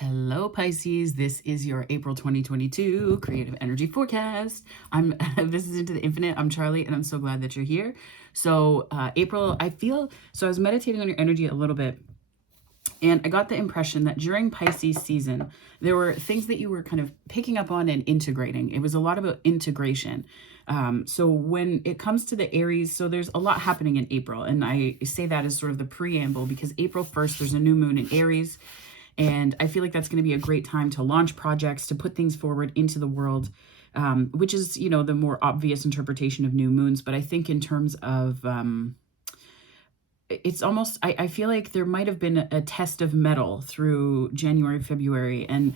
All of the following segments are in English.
Hello, Pisces. This is your April 2022 creative energy forecast. This is Into the Infinite. I'm Charlie, and I'm so glad that you're here. So, April, I was meditating on your energy a little bit, and I got the impression that during Pisces season, there were things that you were kind of picking up on and integrating. It was a lot about integration. So when it comes to the Aries, so there's a lot happening in April, and I say that as sort of the preamble because April 1st, there's a new moon in Aries. And I feel like that's going to be a great time to launch projects, to put things forward into the world, which is, the more obvious interpretation of new moons. But I think in terms of, it's almost, I feel like there might have been a test of metal through January, February. And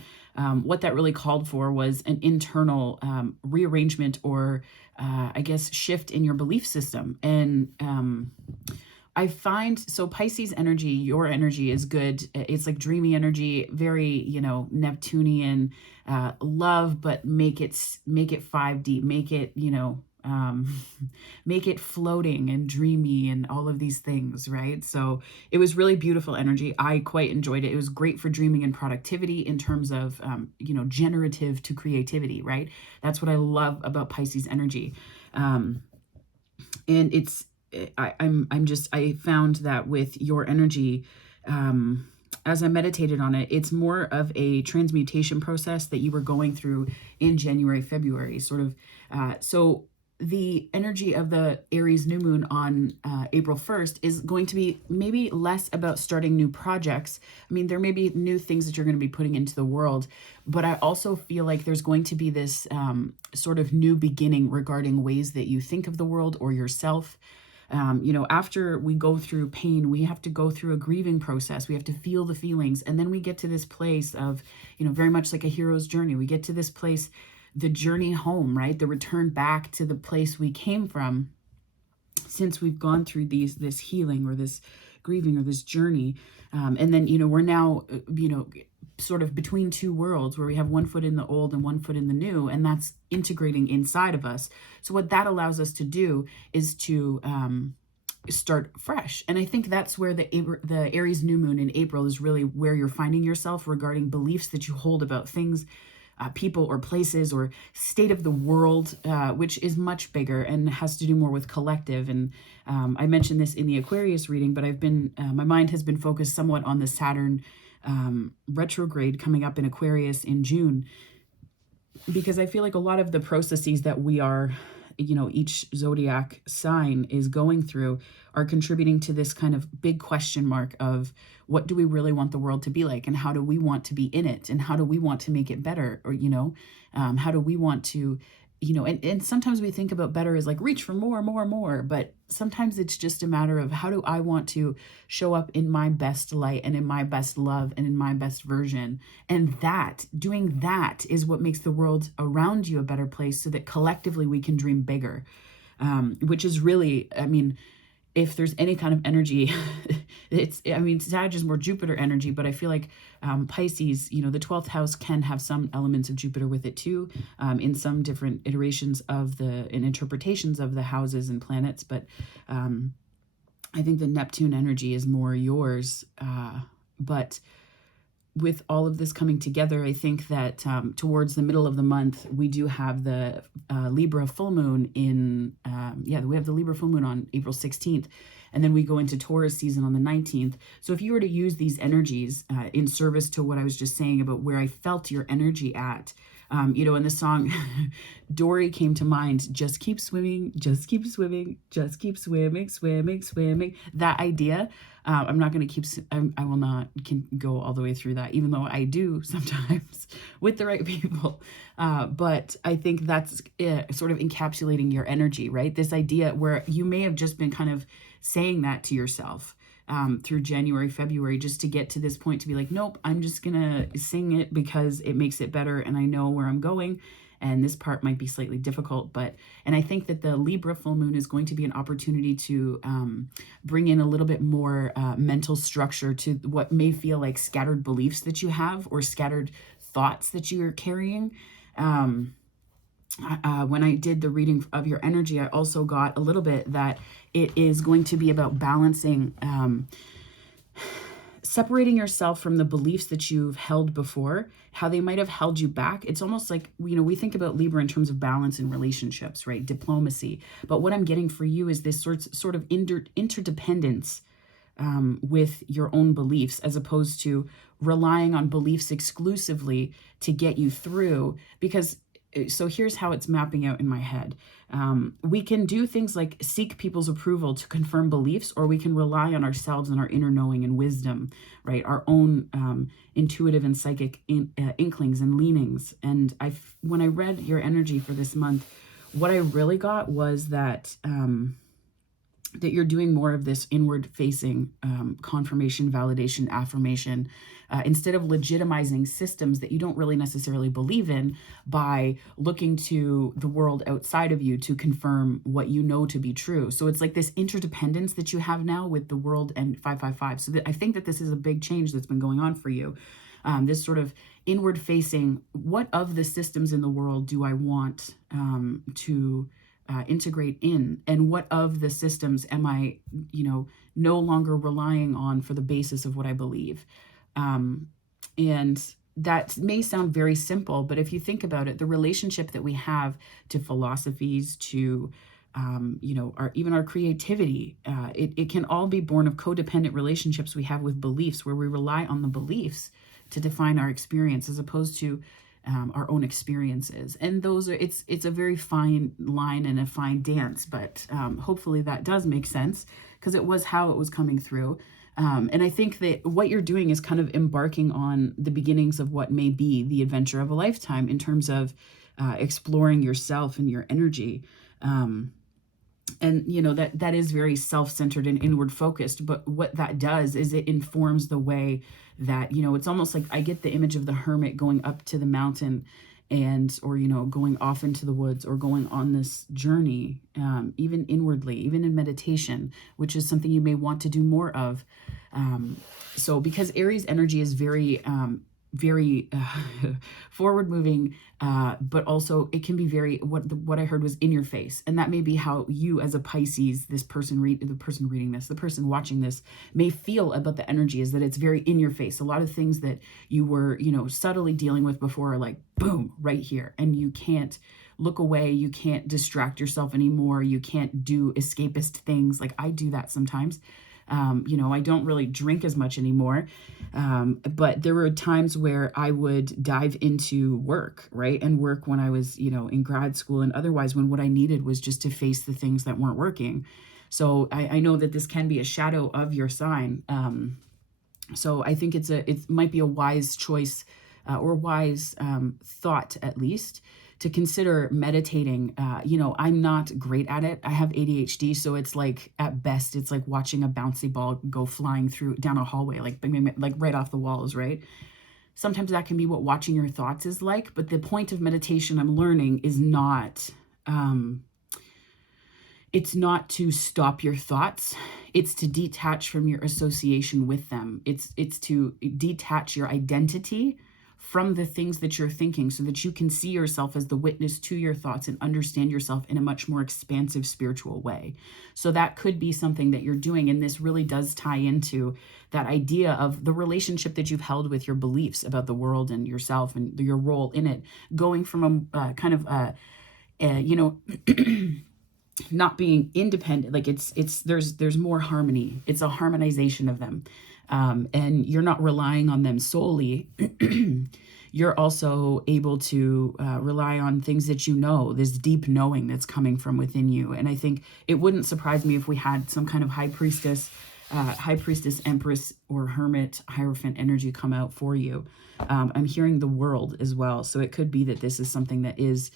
what that really called for was an internal rearrangement or, I guess, shift in your belief system. And I find, so Pisces energy, your energy is good. It's like dreamy energy, very, Neptunian, love, but make it 5D, make it, make it floating and dreamy and all of these things, right? So it was really beautiful energy. I quite enjoyed it. It was great for dreaming and productivity in terms of, generative to creativity, right? That's what I love about Pisces energy. And I found that with your energy, as I meditated on it, it's more of a transmutation process that you were going through in January, February, sort of. So the energy of the Aries new moon on April 1st is going to be maybe less about starting new projects. I mean, there may be new things that you're going to be putting into the world, but I also feel like there's going to be this sort of new beginning regarding ways that you think of the world or yourself. After we go through pain, we have to go through a grieving process. We have to feel the feelings. And then we get to this place of, very much like a hero's journey. We get to this place, the journey home, right? The return back to the place we came from since we've gone through this healing or this grieving or this journey. And then, we're now, sort of between two worlds where we have one foot in the old and one foot in the new, and that's integrating inside of us. So what that allows us to do is to start fresh. And I think that's where the Aries new moon in April is really where you're finding yourself regarding beliefs that you hold about things, people or places or state of the world, which is much bigger and has to do more with collective. And I mentioned this in the Aquarius reading, but my mind has been focused somewhat on the Saturn retrograde coming up in Aquarius in June, because I feel like a lot of the processes that we are, each zodiac sign is going through are contributing to this kind of big question mark of what do we really want the world to be like, and how do we want to be in it, and how do we want to make it better, or how do we want to, and sometimes we think about better as like reach for more, but sometimes it's just a matter of how do I want to show up in my best light and in my best love and in my best version. And doing that is what makes the world around you a better place so that collectively we can dream bigger, which is really, if there's any kind of energy, Sag is more Jupiter energy, but I feel like Pisces, the 12th house can have some elements of Jupiter with it too, in some different iterations and interpretations of the houses and planets. But I think the Neptune energy is more yours. But with all of this coming together, I think that towards the middle of the month, we do have the Libra full moon we have the Libra full moon on April 16th. And then we go into Taurus season on the 19th. So if you were to use these energies in service to what I was just saying about where I felt your energy at, in the song, Dory came to mind, just keep swimming, just keep swimming, just keep swimming, swimming, swimming. That idea, I'm not going to I will not go all the way through that, even though I do sometimes with the right people. But I think that's sort of encapsulating your energy, right? This idea where you may have just been kind of saying that to yourself through January, February, just to get to this point to be like, nope, I'm just going to sing it because it makes it better and I know where I'm going. And this part might be slightly difficult, and I think that the Libra full moon is going to be an opportunity to bring in a little bit more mental structure to what may feel like scattered beliefs that you have or scattered thoughts that you are carrying. When I did the reading of your energy, I also got a little bit that it is going to be about balancing separating yourself from the beliefs that you've held before, how they might have held you back. It's almost like, we think about Libra in terms of balance in relationships, right? Diplomacy. But what I'm getting for you is this sort of interdependence with your own beliefs, as opposed to relying on beliefs exclusively to get you through. Because so here's how it's mapping out in my head. We can do things like seek people's approval to confirm beliefs, or we can rely on ourselves and our inner knowing and wisdom, right? Our own intuitive and psychic inklings and leanings. And when I read your energy for this month, what I really got was that that you're doing more of this inward facing confirmation, validation, affirmation, instead of legitimizing systems that you don't really necessarily believe in by looking to the world outside of you to confirm what you know to be true. So it's like this interdependence that you have now with the world and 555. So I think that this is a big change that's been going on for you. This sort of inward facing, what of the systems in the world do I want to integrate in, and what of the systems am I, no longer relying on for the basis of what I believe. And that may sound very simple, but if you think about it, the relationship that we have to philosophies, to even our creativity, it can all be born of codependent relationships we have with beliefs, where we rely on the beliefs to define our experience, as opposed to our own experiences. And it's a very fine line and a fine dance, but hopefully that does make sense, because it was how it was coming through. And I think that what you're doing is kind of embarking on the beginnings of what may be the adventure of a lifetime in terms of exploring yourself and your energy. And that is very self-centered and inward focused, but what that does is it informs the way that, it's almost like I get the image of the hermit going up to the mountain or going off into the woods, or going on this journey, even inwardly, even in meditation, which is something you may want to do more of. So because Aries energy is very forward moving, but also it can be very, what I heard was in your face. And that may be how you, as a Pisces, the person watching this may feel about the energy, is that it's very in your face. A lot of things that you were, subtly dealing with before are like, boom, right here. And you can't look away. You can't distract yourself anymore. You can't do escapist things. Like I do that sometimes. I don't really drink as much anymore. But there were times where I would dive into work, right? And work when I was, in grad school and otherwise, when what I needed was just to face the things that weren't working. So I know that this can be a shadow of your sign. So I think it might be a wise choice, or wise thought, at least, to consider meditating. I'm not great at it. I have ADHD, so it's like, at best, it's like watching a bouncy ball go flying down a hallway, like right off the walls, right? Sometimes that can be what watching your thoughts is like, but the point of meditation, I'm learning, is not, it's not to stop your thoughts. It's to detach from your association with them. It's to detach your identity from the things that you're thinking, so that you can see yourself as the witness to your thoughts and understand yourself in a much more expansive spiritual way. So that could be something that you're doing. And this really does tie into that idea of the relationship that you've held with your beliefs about the world and yourself and your role in it, going from a kind of, not being independent. Like there's more harmony. It's a harmonization of them. And you're not relying on them solely. You're also able to rely on things that this deep knowing that's coming from within you. And I think it wouldn't surprise me if we had some kind of high priestess, empress, or hermit, hierophant energy come out for you. I'm hearing the world as well. So it could be that this is something that is,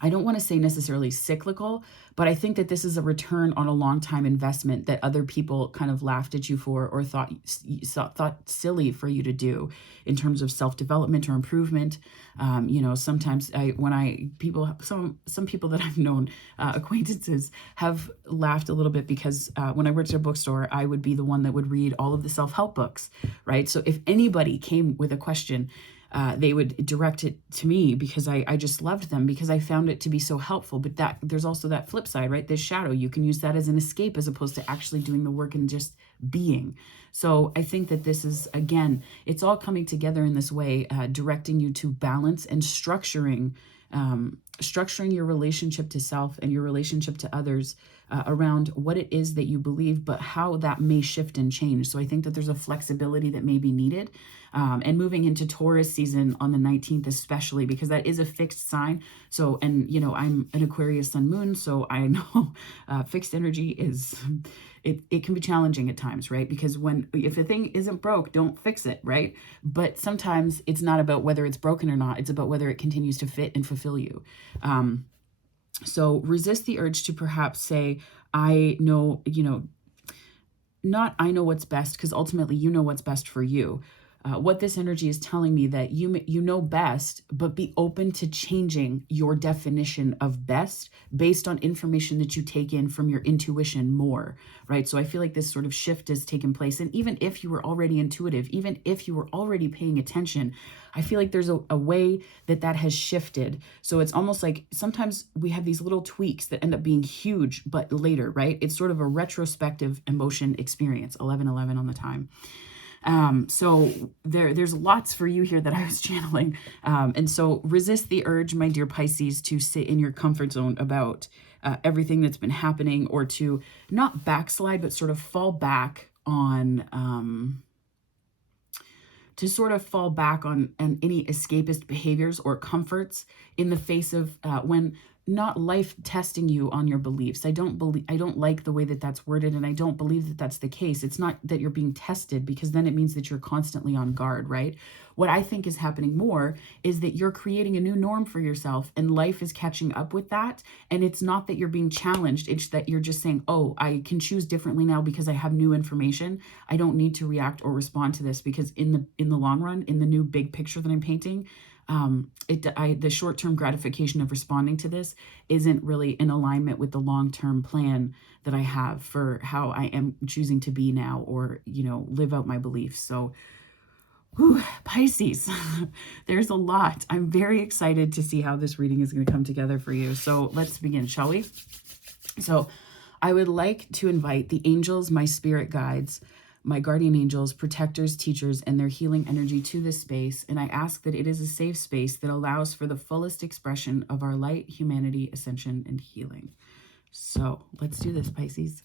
I don't want to say necessarily cyclical, but I think that this is a return on a long time investment that other people kind of laughed at you for, or thought silly for you to do in terms of self-development or improvement. Sometimes some people that I've known, acquaintances, have laughed a little bit because when I worked at a bookstore, I would be the one that would read all of the self-help books, right? So if anybody came with a question, they would direct it to me because I just loved them, because I found it to be so helpful. But that there's also that flip side, right? This shadow, you can use that as an escape as opposed to actually doing the work and just being. So I think that this is, again, it's all coming together in this way, directing you to balance and structuring your relationship to self and your relationship to others around what it is that you believe, but how that may shift and change. So I think that there's a flexibility that may be needed. And moving into Taurus season on the 19th, especially because that is a fixed sign. So, and I'm an Aquarius sun moon, so I know fixed energy is, it can be challenging at times, right? Because if a thing isn't broke, don't fix it, right? But sometimes it's not about whether it's broken or not. It's about whether it continues to fit and fulfill you. So resist the urge to perhaps say, I know, not I know what's best, because ultimately you know what's best for you. What this energy is telling me that you know best, but be open to changing your definition of best based on information that you take in from your intuition more, right? So I feel like this sort of shift has taken place. And even if you were already intuitive, even if you were already paying attention, I feel like there's a way that has shifted. So it's almost like sometimes we have these little tweaks that end up being huge, but later, right? It's sort of a retrospective emotion experience, 11:11 on the time. So there's lots for you here that I was channeling. And so resist the urge, my dear Pisces, to sit in your comfort zone about everything that's been happening, or to not backslide, but sort of fall back on, any escapist behaviors or comforts in the face of when not life testing you on your beliefs. I don't like the way that that's worded, and I don't believe that that's the case. It's not that you're being tested, because then it means that you're constantly on guard, right? What I think is happening more is that you're creating a new norm for yourself, and life is catching up with that. And it's not that you're being challenged. It's that you're just saying, oh, I can choose differently now because I have new information. I don't need to react or respond to this, because in the long run, in the new big picture that I'm painting, the short-term gratification of responding to this isn't really in alignment with the long-term plan that I have for how I am choosing to be now, or, live out my beliefs. So, Pisces, there's a lot. I'm very excited to see how this reading is going to come together for you. So let's begin, shall we? So I would like to invite the angels, my spirit guides, my guardian angels, protectors, teachers, and their healing energy to this space. And I ask that it is a safe space that allows for the fullest expression of our light, humanity, ascension, and healing. So let's do this, Pisces.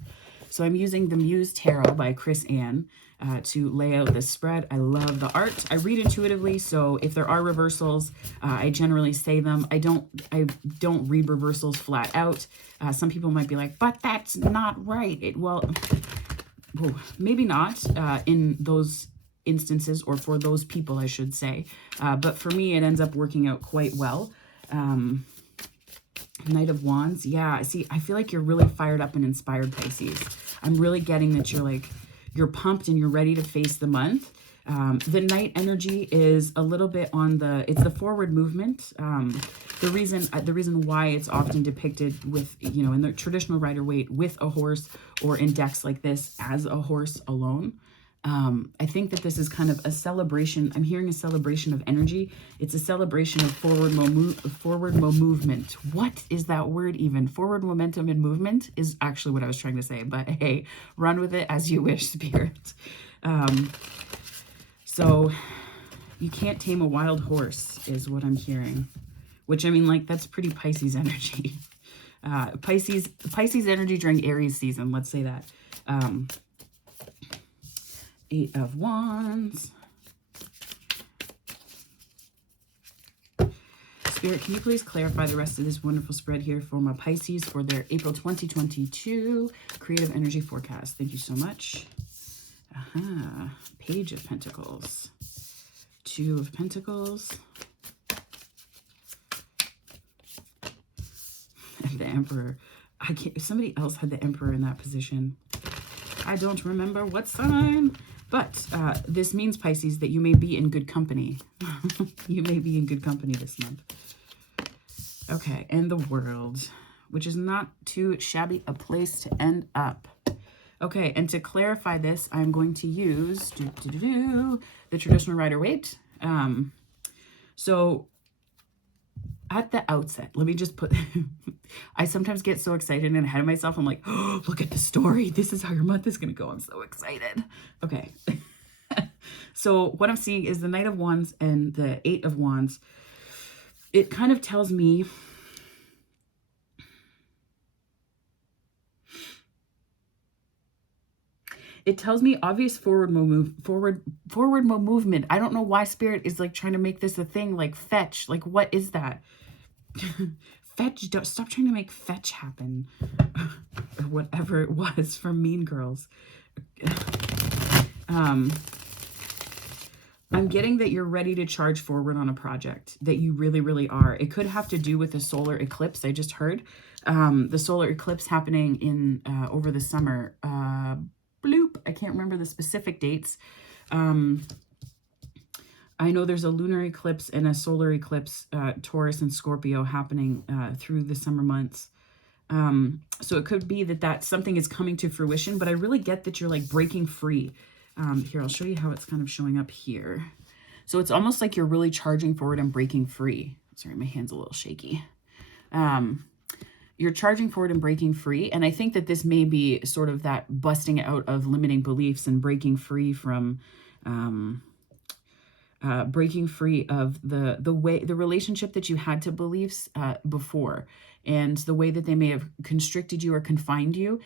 So I'm using the Muse Tarot by Chris Ann to lay out this spread. I love the art. I read intuitively, so if there are reversals, I generally say them. I don't read reversals flat out. Some people might be like, but that's not right. Maybe not in those instances, or for those people, I should say. But for me, it ends up working out quite well. Knight of Wands. Yeah, see, I feel like you're really fired up and inspired, Pisces. I'm really getting that you're pumped and you're ready to face the month. The Knight energy is a little bit on it's the forward movement. The reason why it's often depicted with, in the traditional Rider-Waite with a horse, or in decks like this as a horse alone. I think that this is kind of a celebration. I'm hearing a celebration of energy. It's a celebration of forward movement. What is that word even? Forward momentum and movement is actually what I was trying to say. But hey, run with it as you wish, Spirit. So you can't tame a wild horse is what I'm hearing. Which, I mean, like, that's pretty Pisces energy. Pisces energy during Aries season, let's say that. 8 of Wands. Spirit, can you please clarify the rest of this wonderful spread here for my Pisces for their April 2022 creative energy forecast? Thank you so much. Page of Pentacles. 2 of Pentacles. And the Emperor. Somebody else had the Emperor in that position. I don't remember what sign. But this means, Pisces, that you may be in good company. You may be in good company this month. Okay, and the World, which is not too shabby a place to end up. Okay, and to clarify this, I'm going to use the traditional Rider-Waite. So at the outset, let me just put, I sometimes get so excited and ahead of myself. I'm like, oh, look at the story. This is how your month is going to go. I'm so excited. Okay. So what I'm seeing is the Knight of Wands and the Eight of Wands. It kind of tells me obvious forward movement. I don't know why Spirit is like trying to make this a thing, like fetch. Like, what is that? Fetch, don't stop trying to make fetch happen. Or whatever it was from Mean Girls. I'm getting that you're ready to charge forward on a project, that you really, really are. It could have to do with the solar eclipse. I just heard the solar eclipse happening in over the summer. Bloop. I can't remember the specific dates. I know there's a lunar eclipse and a solar eclipse, Taurus and Scorpio, happening through the summer months. So it could be that something is coming to fruition, but I really get that you're like breaking free. Here, I'll show you how it's kind of showing up here. So it's almost like you're really charging forward and breaking free. Sorry, my hand's a little shaky. You're charging forward and breaking free. And I think that this may be sort of that busting out of limiting beliefs and breaking free from, breaking free of the relationship that you had to beliefs before, and the way that they may have constricted you or confined you.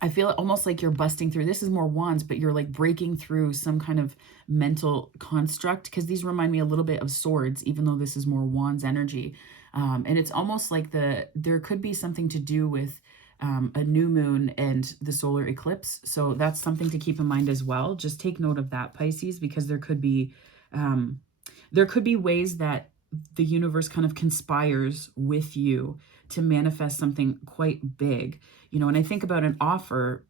I feel almost like you're busting through. This is more wands, but you're like breaking through some kind of mental construct, because these remind me a little bit of swords, even though this is more wands energy. And it's almost like there could be something to do with a new moon and the solar eclipse. So that's something to keep in mind as well. Just take note of that, Pisces, because there could be ways that the universe kind of conspires with you to manifest something quite big. You know, and I think about an offer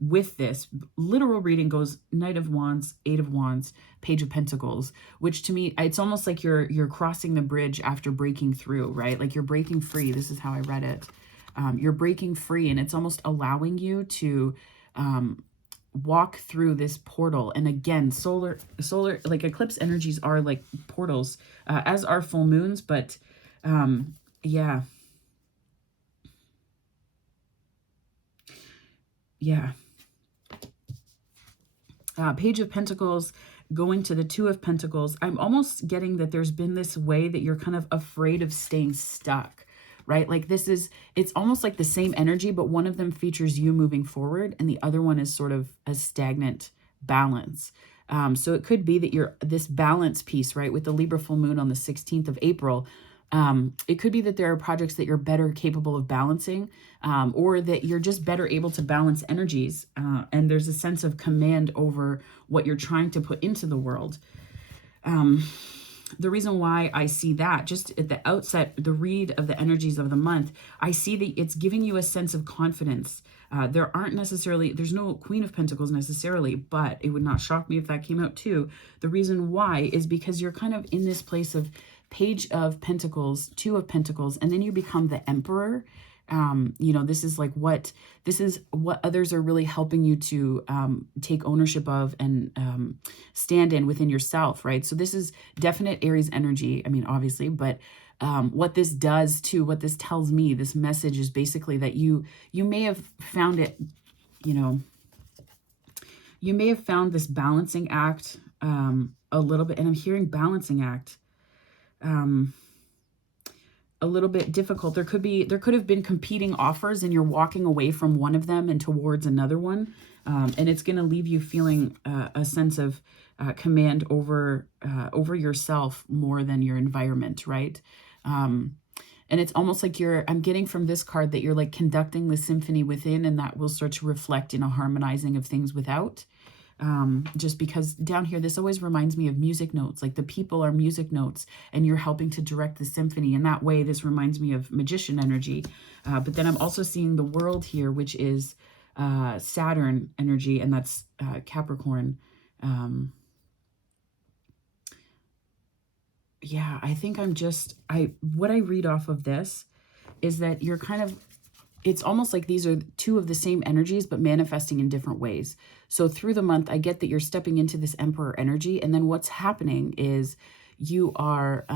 with this literal reading goes Knight of Wands, Eight of Wands, Page of Pentacles, which to me, it's almost like you're crossing the bridge after breaking through, right? Like you're breaking free. This is how I read it. You're breaking free, and it's almost allowing you to walk through this portal. And again, solar like eclipse energies are like portals, as are full moons. But yeah. Page of Pentacles going to the Two of Pentacles. I'm almost getting that there's been this way that you're kind of afraid of staying stuck, right? Like it's almost like the same energy, but one of them features you moving forward and the other one is sort of a stagnant balance. So it could be that you're this balance piece, right? With the Libra full moon on the 16th of April, it could be that there are projects that you're better capable of balancing, or that you're just better able to balance energies. And there's a sense of command over what you're trying to put into the world. The reason why I see that, just at the outset, the read of the energies of the month, I see that it's giving you a sense of confidence. There's no Queen of Pentacles necessarily, but it would not shock me if that came out too. The reason why is because you're kind of in this place of Page of Pentacles, Two of Pentacles, and then you become the Emperor. You know, this is what others are really helping you to take ownership of and stand in within yourself, right? So this is definite Aries energy, I mean, obviously, but what this does too, what this tells me, this message is basically that you may have found it, you know, you may have found this balancing act a little bit, and I'm hearing balancing act, a little bit difficult. There could have been competing offers and you're walking away from one of them and towards another one. And it's going to leave you feeling a sense of command over yourself more than your environment, right? And it's almost like I'm getting from this card that you're like conducting the symphony within, and that will start to reflect in a harmonizing of things without. Just because down here, this always reminds me of music notes, like the people are music notes and you're helping to direct the symphony. In that way, this reminds me of magician energy. But then I'm also seeing the world here, which is Saturn energy, and that's Capricorn. Yeah, I think what I read off of this is that you're kind of it's almost like these are two of the same energies, but manifesting in different ways. So through the month, I get that you're stepping into this Emperor energy. And then what's happening is you are,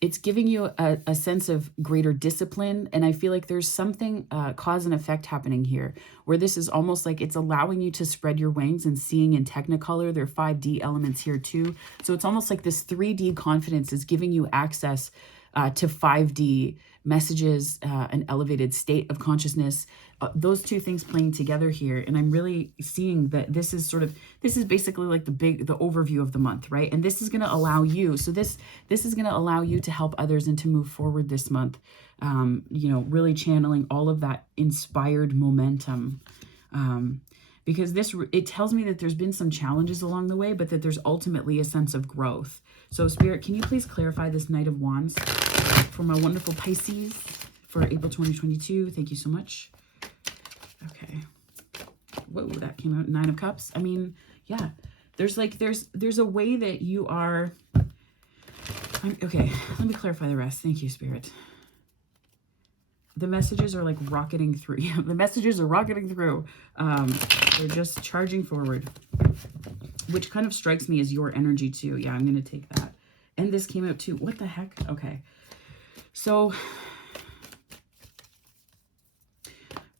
it's giving you a sense of greater discipline. And I feel like there's something, cause and effect happening here, where this is almost like it's allowing you to spread your wings and seeing in Technicolor. There are 5D elements here too. So it's almost like this 3D confidence is giving you access to 5D messages, an elevated state of consciousness, those two things playing together here. And I'm really seeing that this is basically like the overview of the month, right? And this is going to allow you, so this is going to allow you to help others and to move forward this month, really channeling all of that inspired momentum. Because it tells me that there's been some challenges along the way, but that there's ultimately a sense of growth. So Spirit, can you please clarify this Knight of Wands for my wonderful Pisces for April 2022? Thank you so much. Okay. Whoa, that came out. 9 of Cups. I mean, yeah, there's a way that you are. Okay, let me clarify the rest. Thank you, Spirit. The messages are like rocketing through. Yeah, the messages are rocketing through. They're just charging forward, which kind of strikes me as your energy too. Yeah, I'm going to take that. And this came out too. What the heck? Okay. So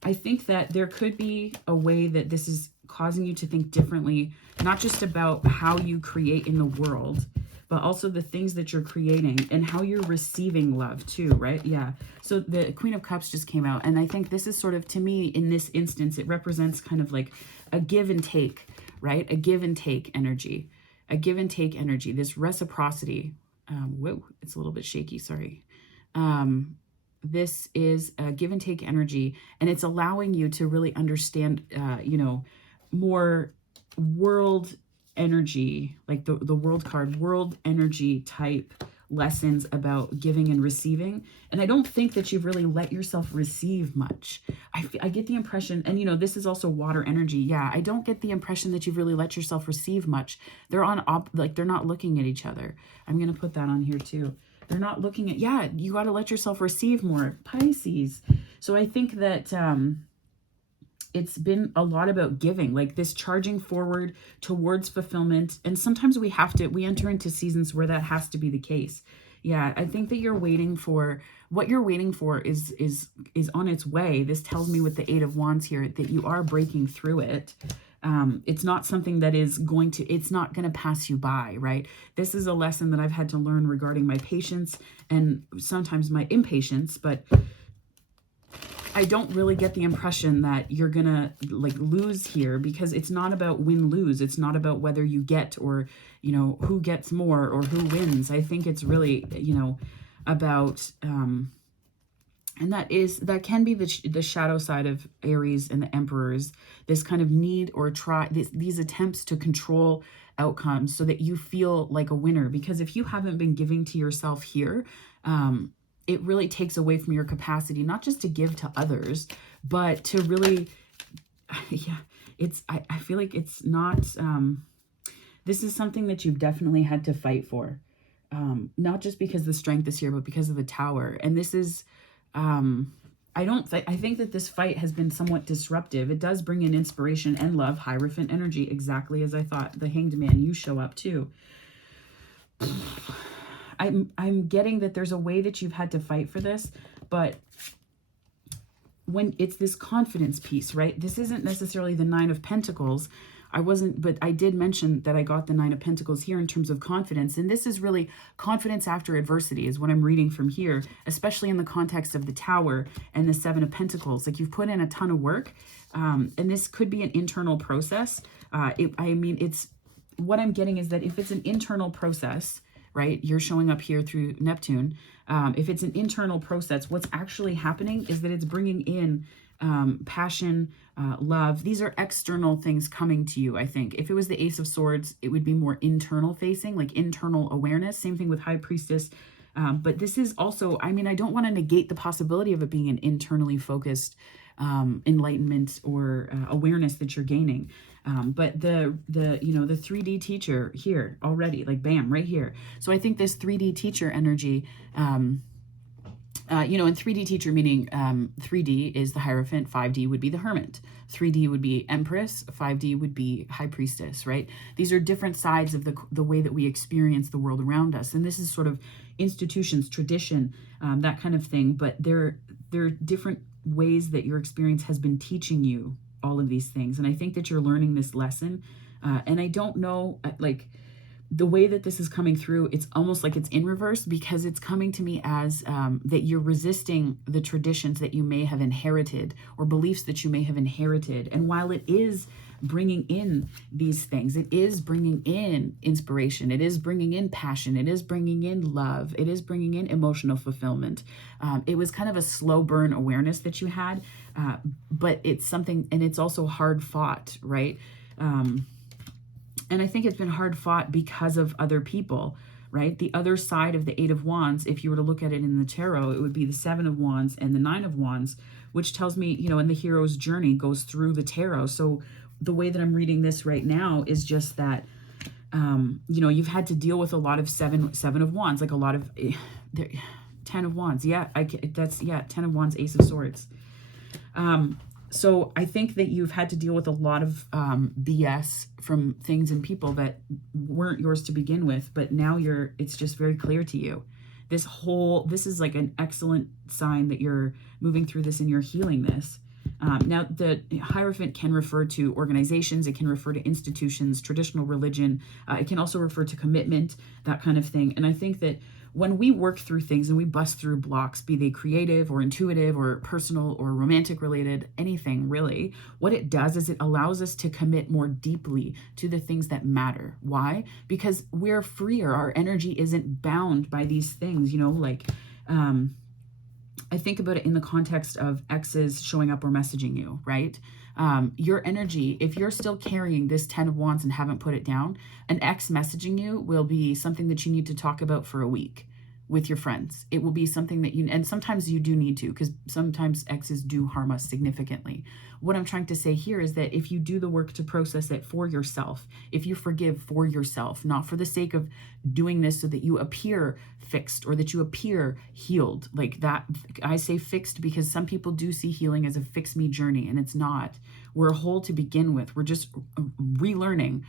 I think that there could be a way that this is causing you to think differently, not just about how you create in the world, but also the things that you're creating and how you're receiving love too, right? Yeah. So the Queen of Cups just came out. And I think this is sort of, to me, in this instance, it represents kind of like a give and take, right? A give and take energy, this reciprocity. Whoa, it's a little bit shaky. Sorry. This is a give and take energy, and it's allowing you to really understand, more world energy, like the world card, world energy type lessons about giving and receiving. And I don't think that you've really let yourself receive much. I get the impression, and this is also water energy. Yeah, I don't get the impression that you've really let yourself receive much. They're they're not looking at each other. I'm going to put that on here too. They're not looking at, yeah, you got to let yourself receive more, Pisces. So I think that it's been a lot about giving, like this charging forward towards fulfillment. And sometimes we enter into seasons where that has to be the case. Yeah, I think that what you're waiting for is on its way. This tells me with the 8 of Wands here that you are breaking through it. It's not something that it's not going to pass you by, right? This is a lesson that I've had to learn regarding my patience and sometimes my impatience, but I don't really get the impression that you're going to lose here, because it's not about win-lose. It's not about whether you get or, who gets more or who wins. I think it's really, about, and that can be the shadow side of Aries and the Emperors, this kind of need or these attempts to control outcomes so that you feel like a winner. Because if you haven't been giving to yourself here, it really takes away from your capacity, not just to give to others, but to really, yeah, I feel like it's not, this is something that you've definitely had to fight for. Not just because the strength is here, but because of the Tower. And this is, I think that this fight has been somewhat disruptive. It does bring in inspiration and love, Hierophant energy, exactly as I thought. The Hanged Man, you show up too. I'm getting that there's a way that you've had to fight for this, but when it's this confidence piece, right? This isn't necessarily the 9 of Pentacles. But I did mention that I got the 9 of Pentacles here in terms of confidence. And this is really confidence after adversity is what I'm reading from here, especially in the context of the Tower and the 7 of Pentacles. Like, you've put in a ton of work, and this could be an internal process. It's what I'm getting is that if it's an internal process, right, you're showing up here through Neptune. If it's an internal process, what's actually happening is that it's bringing in passion, love. These are external things coming to you, I think. If it was the Ace of Swords, it would be more internal facing, like internal awareness. Same thing with High Priestess. But this is also, I don't want to negate the possibility of it being an internally focused enlightenment or awareness that you're gaining. But the 3D teacher here already, like bam, right here. So I think this 3D teacher energy, In 3D teacher, meaning 3D is the Hierophant, 5D would be the Hermit, 3D would be Empress, 5D would be High Priestess, right? These are different sides of the way that we experience the world around us. And this is sort of institutions, tradition, that kind of thing. But there are different ways that your experience has been teaching you all of these things. And I think that you're learning this lesson. And I don't know, like, the way that this is coming through, it's almost like it's in reverse, because it's coming to me as that you're resisting the traditions that you may have inherited, or beliefs that you may have inherited. And while it is bringing in these things, it is bringing in inspiration, it is bringing in passion, it is bringing in love, it is bringing in emotional fulfillment. It was kind of a slow burn awareness that you had, but it's something, and it's also hard fought, right? And I think it's been hard fought because of other people, right? The other side of the Eight of Wands, if you were to look at it in the tarot, it would be the Seven of Wands and the Nine of Wands, which tells me, in the hero's journey goes through the tarot. So the way that I'm reading this right now is just that, you've had to deal with a lot of seven of Wands, like a lot of 10 of Wands. Yeah, 10 of Wands, Ace of Swords. So I think that you've had to deal with a lot of BS from things and people that weren't yours to begin with, but now it's just very clear to you. This is like an excellent sign that you're moving through this and you're healing this. Now, the Hierophant can refer to organizations, it can refer to institutions, traditional religion, it can also refer to commitment, that kind of thing. And I think that when we work through things and we bust through blocks, be they creative or intuitive or personal or romantic related, anything really, what it does is it allows us to commit more deeply to the things that matter. Why? Because we're freer. Our energy isn't bound by these things, I think about it in the context of exes showing up or messaging you, right? Your energy, if you're still carrying this 10 of Wands and haven't put it down, an ex messaging you will be something that you need to talk about for a week with your friends. It will be something that and sometimes you do need to, because sometimes exes do harm us significantly. What I'm trying to say here is that if you do the work to process it for yourself, if you forgive for yourself, not for the sake of doing this so that you appear fixed or that you appear healed, like that, I say fixed because some people do see healing as a fix me journey, and it's not. We're whole to begin with. We're just relearning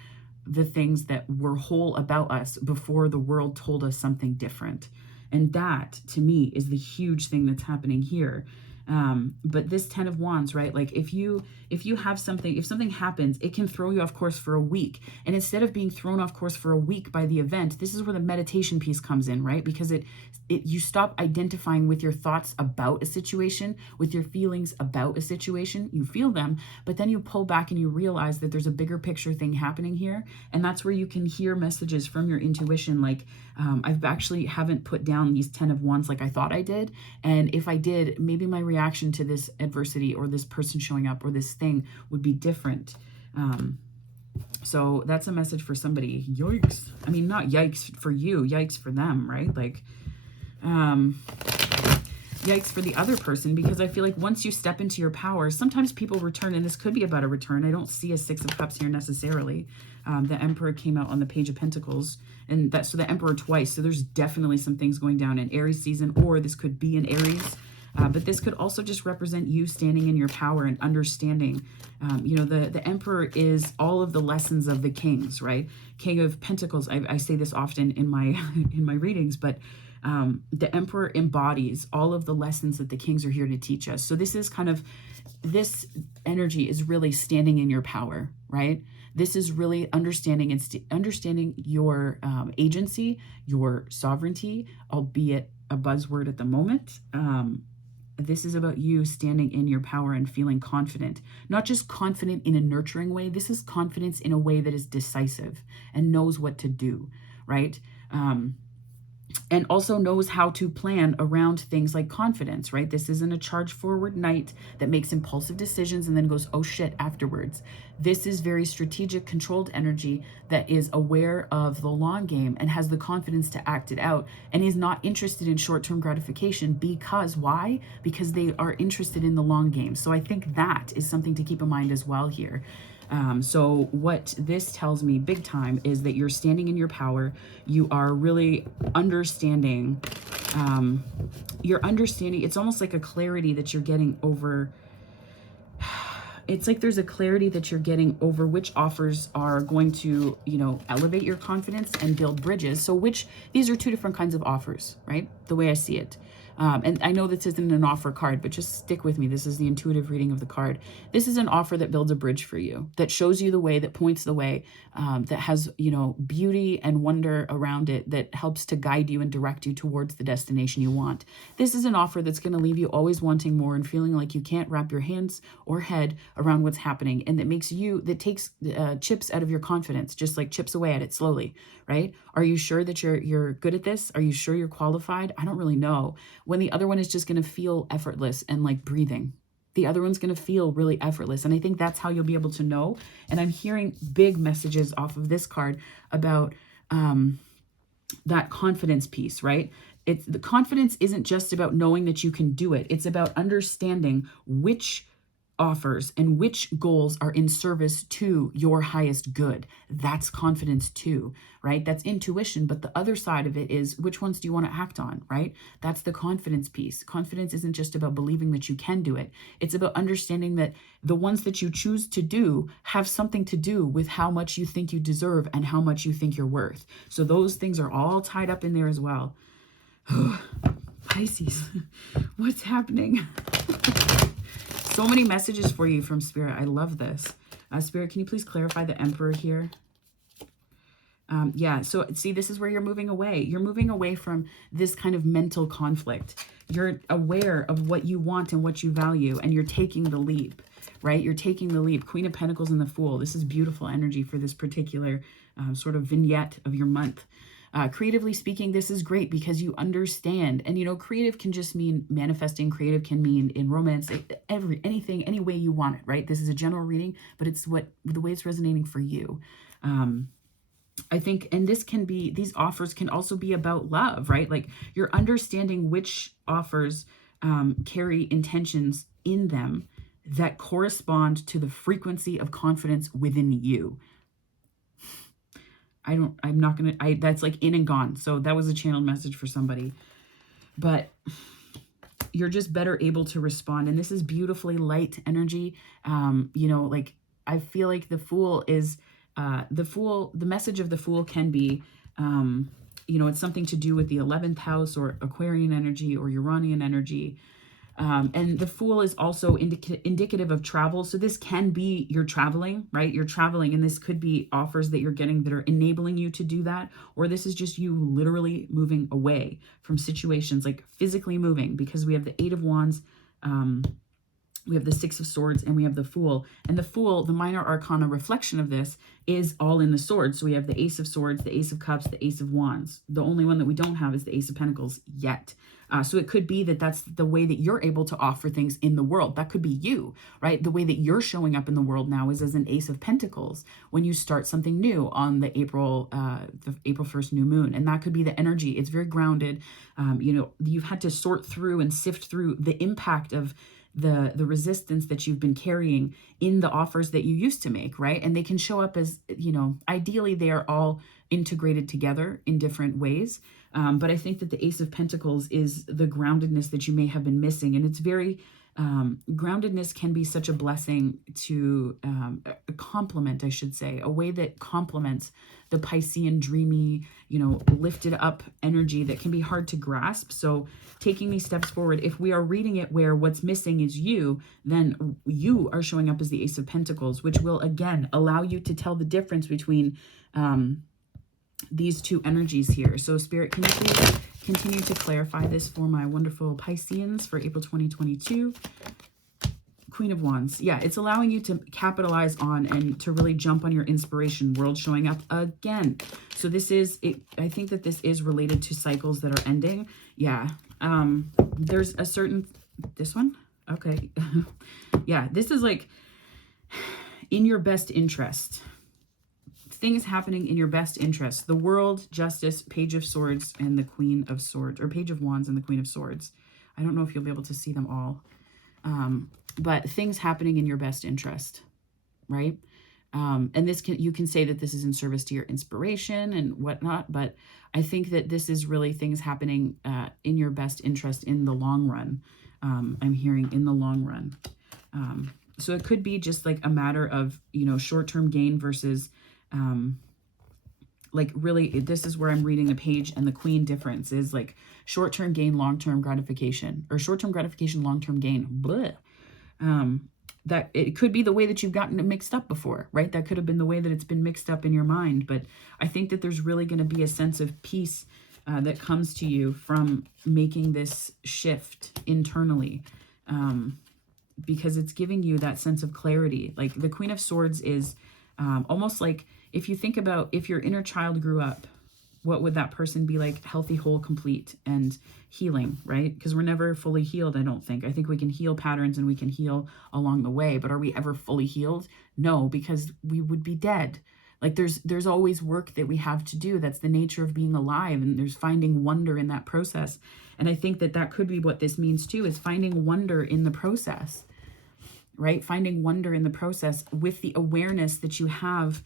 the things that were whole about us before the world told us something different. And that, to me, is the huge thing that's happening here. But this 10 of Wands, right? Like if you have something, if something happens, it can throw you off course for a week. And instead of being thrown off course for a week by the event, this is where the meditation piece comes in, right? Because you stop identifying with your thoughts about a situation, with your feelings about a situation. You feel them, but then you pull back and you realize that there's a bigger picture thing happening here. And that's where you can hear messages from your intuition. Like, I've actually haven't put down these 10 of Wands like I thought I did. And if I did, maybe my reaction to this adversity or this person showing up or this thing would be different. So that's a message for somebody. Yikes. I mean, not yikes for you, yikes for them, right? Like, yikes for the other person, because I feel like once you step into your power, sometimes people return, and this could be about a return. I don't see a Six of Cups here necessarily. The Emperor came out on the Page of Pentacles, and so the Emperor twice. So there's definitely some things going down in Aries season, or this could be in Aries. But this could also just represent you standing in your power and understanding. The Emperor is all of the lessons of the kings, right? King of Pentacles. I say this often in my in my readings, but the Emperor embodies all of the lessons that the kings are here to teach us. So this energy is really standing in your power, right? This is really understanding your agency, your sovereignty, albeit a buzzword at the moment. This is about you standing in your power and feeling confident, not just confident in a nurturing way. This is confidence in a way that is decisive and knows what to do, right? And also knows how to plan around things like confidence, right? This isn't a charge forward knight that makes impulsive decisions and then goes, oh shit, afterwards. This is very strategic, controlled energy that is aware of the long game and has the confidence to act it out, and is not interested in short-term gratification. Because why? Because they are interested in the long game. So I think that is something to keep in mind as well here. So what this tells me big time is that you're standing in your power. You are really understanding You're understanding, it's almost like a clarity that you're getting over. It's like there's a clarity that you're getting over which offers are going to, elevate your confidence and build bridges. So these are two different kinds of offers, right? The way I see it. And I know this isn't an offer card, but just stick with me. This is the intuitive reading of the card. This is an offer that builds a bridge for you, that shows you the way, that points the way, that has, beauty and wonder around it, that helps to guide you and direct you towards the destination you want. This is an offer that's going to leave you always wanting more and feeling like you can't wrap your hands or head around what's happening. And that takes chips out of your confidence, just like chips away at it slowly, right? Are you sure that you're good at this? Are you sure you're qualified? I don't really know. When the other one is just going to feel effortless and like breathing. The other one's going to feel really effortless. And I think that's how you'll be able to know. And I'm hearing big messages off of this card about that confidence piece, right? The confidence isn't just about knowing that you can do it. It's about understanding which offers and which goals are in service to your highest good. That's confidence too, right? That's intuition. But the other side of it is, which ones do you want to act on, right? That's the confidence piece. Confidence isn't just about believing that you can do it. It's about understanding that the ones that you choose to do have something to do with how much you think you deserve and how much you think you're worth. So those things are all tied up in there as well. Pisces, what's happening? So many messages for you from Spirit. I love this. Spirit, can you please clarify the Emperor here? Yeah, so see, this is where you're moving away. You're moving away from this kind of mental conflict. You're aware of what you want and what you value, and you're taking the leap, right? You're taking the leap. Queen of Pentacles and the Fool. This is beautiful energy for this particular sort of vignette of your month. Creatively speaking, this is great because you understand. And, creative can just mean manifesting. Creative can mean in romance, anything, any way you want it, right? This is a general reading, but it's the way it's resonating for you. I think, and these offers can also be about love, right? Like you're understanding which offers carry intentions in them that correspond to the frequency of confidence within you. That's like in and gone. So that was a channeled message for somebody, but you're just better able to respond. And this is beautifully light energy. Like I feel like the Fool is, the message of the Fool can be, it's something to do with the 11th house or Aquarian energy or Uranian energy. And the Fool is also indicative of travel. So this can be you're traveling, right? You're traveling, and this could be offers that you're getting that are enabling you to do that. Or this is just you literally moving away from situations, like physically moving, because we have the 8 of Wands, we have the 6 of Swords, and we have the Fool. And the Fool, the minor arcana reflection of this, is all in the swords. So we have the Ace of Swords, the Ace of Cups, the Ace of Wands. The only one that we don't have is the Ace of Pentacles yet. So it could be that that's the way that you're able to offer things in the world. That could be you, right? The way that you're showing up in the world now is as an Ace of Pentacles when you start something new on the April 1st new moon. And that could be the energy. It's very grounded. You've had to sort through and sift through the impact of the resistance that you've been carrying in the offers that you used to make, right? And they can show up as, ideally they are all integrated together in different ways. But I think that the Ace of Pentacles is the groundedness that you may have been missing. And it's very, groundedness can be such a blessing to, a compliment, I should say, a way that complements the Piscean dreamy, lifted up energy that can be hard to grasp. So taking these steps forward, if we are reading it where what's missing is you, then you are showing up as the Ace of Pentacles, which will again allow you to tell the difference between these two energies here. So Spirit, can you please continue to clarify this for my wonderful Pisceans for April 2022? Queen of Wands. Yeah, it's allowing you to capitalize on and to really jump on your inspiration. World showing up again. So this is, I think that this is related to cycles that are ending. Yeah. There's a certain, this one? Okay. Yeah, this is like in your best interest. Things happening in your best interest. The World, Justice, Page of Swords, and the Queen of Swords, or Page of Wands and the Queen of Swords. I don't know if you'll be able to see them all. But things happening in your best interest, right? And this you can say that this is in service to your inspiration and whatnot, but I think that this is really things happening in your best interest in the long run. I'm hearing in the long run. So it could be just like a matter of, short-term gain versus, like really, this is where I'm reading the page and the queen difference is like short-term gain, long-term gratification, or short-term gratification, long-term gain. Blah. That it could be the way that you've gotten it mixed up before, right? That could have been the way that it's been mixed up in your mind. But I think that there's really going to be a sense of peace that comes to you from making this shift internally, because it's giving you that sense of clarity. Like the Queen of Swords is almost like, if you think about if your inner child grew up, what would that person be like? Healthy, whole, complete, and healing, right? Because we're never fully healed, I don't think. I think we can heal patterns and we can heal along the way, but are we ever fully healed? No, because we would be dead. Like there's always work that we have to do. That's the nature of being alive, and there's finding wonder in that process. And I think that that could be what this means too, is finding wonder in the process, right? Finding wonder in the process with the awareness that you have,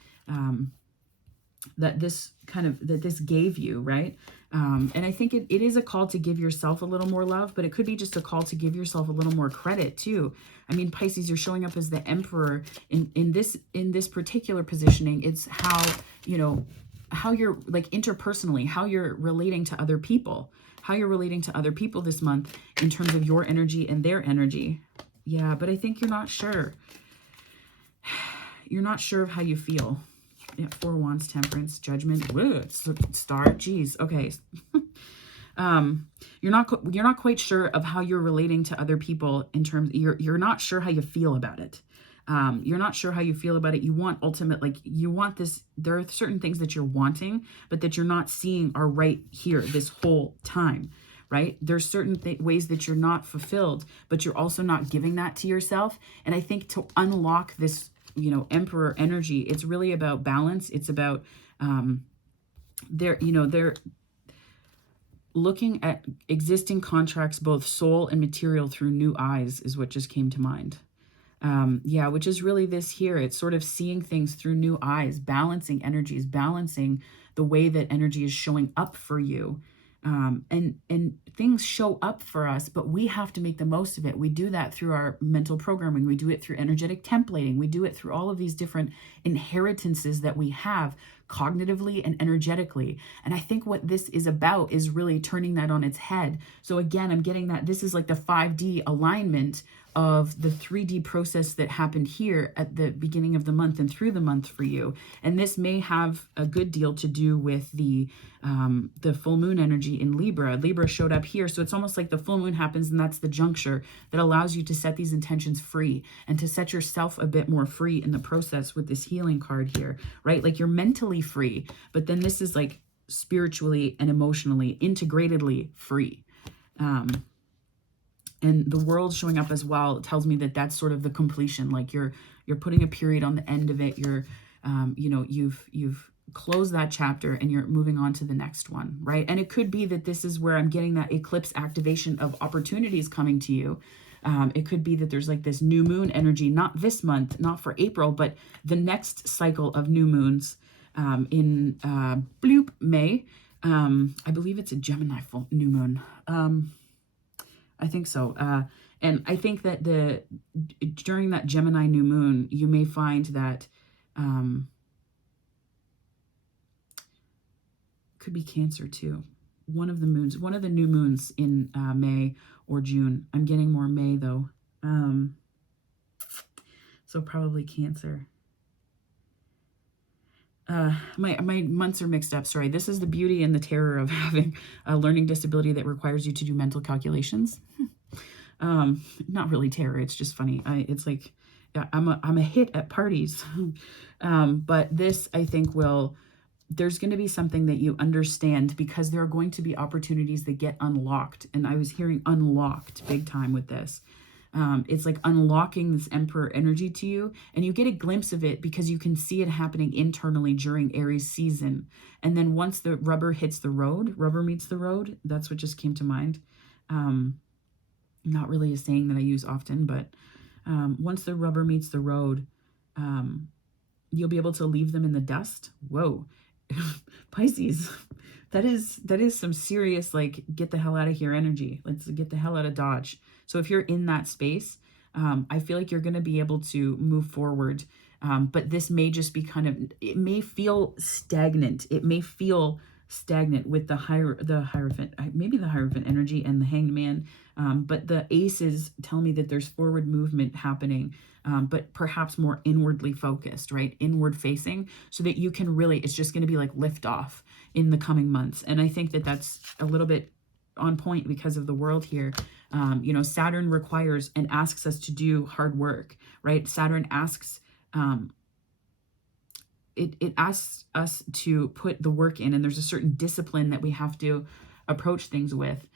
that this gave you, right? And I think it is a call to give yourself a little more love, but it could be just a call to give yourself a little more credit too. I mean, Pisces, you're showing up as the Emperor in this particular positioning. It's how you're like interpersonally, how you're relating to other people, this month in terms of your energy and their energy. Yeah, but I think you're not sure. You're not sure of how you feel. Yeah, 4 Wands, Temperance, Judgment, Star. Geez, okay. You're not quite sure of how you're relating to other people in terms. You're not sure how you feel about it. You're not sure how you feel about it. You want you want this. There are certain things that you're wanting, but that you're not seeing are right here this whole time. Right? There's certain ways that you're not fulfilled, but you're also not giving that to yourself. And I think to unlock this, Emperor energy, it's really about balance. It's about, they're looking at existing contracts, both soul and material, through new eyes is what just came to mind. Yeah, which is really this here. It's sort of seeing things through new eyes, balancing energies, balancing the way that energy is showing up for you. And things show up for us, but we have to make the most of it. We do that through our mental programming. We do it through energetic templating. We do it through all of these different inheritances that we have cognitively and energetically. And I think what this is about is really turning that on its head. So again, I'm getting that this is like the 5D alignment of the 3D process that happened here at the beginning of the month and through the month for you. And this may have a good deal to do with the full moon energy in Libra. Libra showed up here. So it's almost like the full moon happens, and that's the juncture that allows you to set these intentions free and to set yourself a bit more free in the process with this healing card here, right? Like you're mentally free, but then this is like spiritually and emotionally integratedly free. And the world showing up as well tells me that that's sort of the completion. Like you're putting a period on the end of it. You're, you've closed that chapter and you're moving on to the next one, right? And it could be that this is where I'm getting that eclipse activation of opportunities coming to you. It could be that there's like this new moon energy, not this month, not for April, but the next cycle of new moons in May. I believe it's a Gemini full new moon. I think so. And I think that during that Gemini new moon, you may find that could be Cancer too. One of the new moons in May or June. I'm getting more May though. So probably Cancer. My months are mixed up. Sorry. This is the beauty and the terror of having a learning disability that requires you to do mental calculations. Not really terror. It's just funny. It's like, yeah, I'm a hit at parties. But this, I think, there's going to be something that you understand, because there are going to be opportunities that get unlocked. And I was hearing unlocked big time with this. It's like unlocking this Emperor energy to you, and you get a glimpse of it because you can see it happening internally during Aries season. And then once the rubber meets the road, that's what just came to mind. Not really a saying that I use often, but once the rubber meets the road, you'll be able to leave them in the dust. Whoa. Pisces, that is some serious, like, get the hell out of here energy. Let's get the hell out of Dodge. So if you're in that space, I feel like you're going to be able to move forward. But this may just be kind of, it may feel stagnant. It may feel stagnant with the Hierophant, maybe the Hierophant energy and the Hanged Man. But the aces tell me that there's forward movement happening, but perhaps more inwardly focused, right? Inward facing, so that you can really, it's just going to be like lift off in the coming months. And I think that that's a little bit on point because of the world here. You know, Saturn requires and asks us to do hard work, right? Saturn asks, it asks us to put the work in, and there's a certain discipline that we have to approach things with.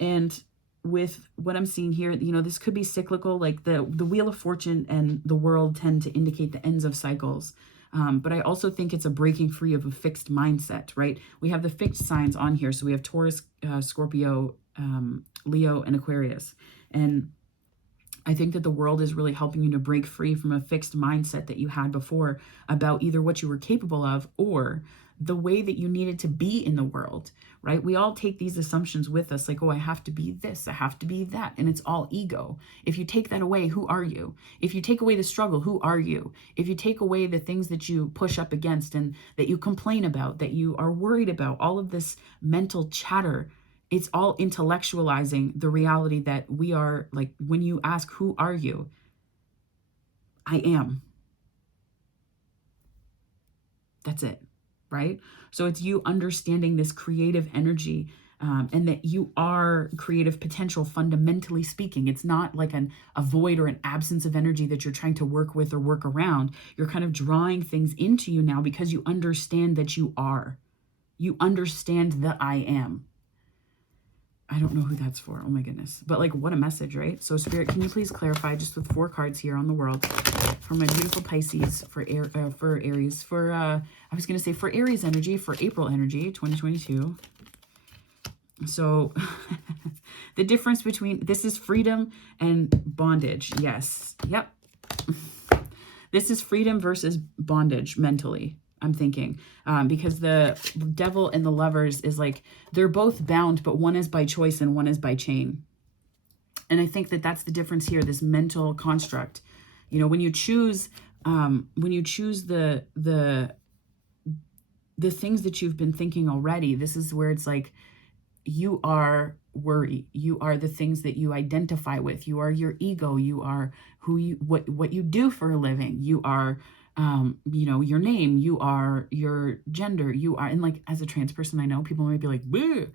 And with what I'm seeing here, you know, this could be cyclical, like the Wheel of Fortune and the world tend to indicate the ends of cycles. But I also think it's a breaking free of a fixed mindset, right? We have the fixed signs on here. So we have Taurus, Scorpio, Leo, and Aquarius. And I think that the world is really helping you to break free from a fixed mindset that you had before about either what you were capable of or the way that you needed to be in the world, right? We all take these assumptions with us, like, oh, I have to be this, I have to be that, and it's all ego. If you take that away, who are you? If you take away the struggle, who are you? If you take away the things that you push up against and that you complain about, that you are worried about, all of this mental chatter, it's all intellectualizing the reality that we are, like, when you ask, who are you? I am. That's it. Right? So it's you understanding this creative energy, and that you are creative potential, fundamentally speaking. It's not like a void or an absence of energy that you're trying to work with or work around. You're kind of drawing things into you now because you understand that you are. You understand that I am. I don't know who that's for. Oh my goodness. But like, what a message, right? So Spirit, can you please clarify just with 4 cards here on the world for my beautiful Pisces, for Aries, for, I was going to say for Aries energy, for April energy, 2022. So the difference between, this is freedom and bondage. Yes. Yep. This is freedom versus bondage mentally, I'm thinking, because the Devil and the Lovers is like, they're both bound, but one is by choice and one is by chain. And I think that that's the difference here, this mental construct. You know, when you choose the things that you've been thinking already, this is where it's like, you are worry. You are the things that you identify with. You are your ego. You are what you do for a living. You are, you know, your name. You are your gender. You are, and like, as a trans person, I know people might be like, boo.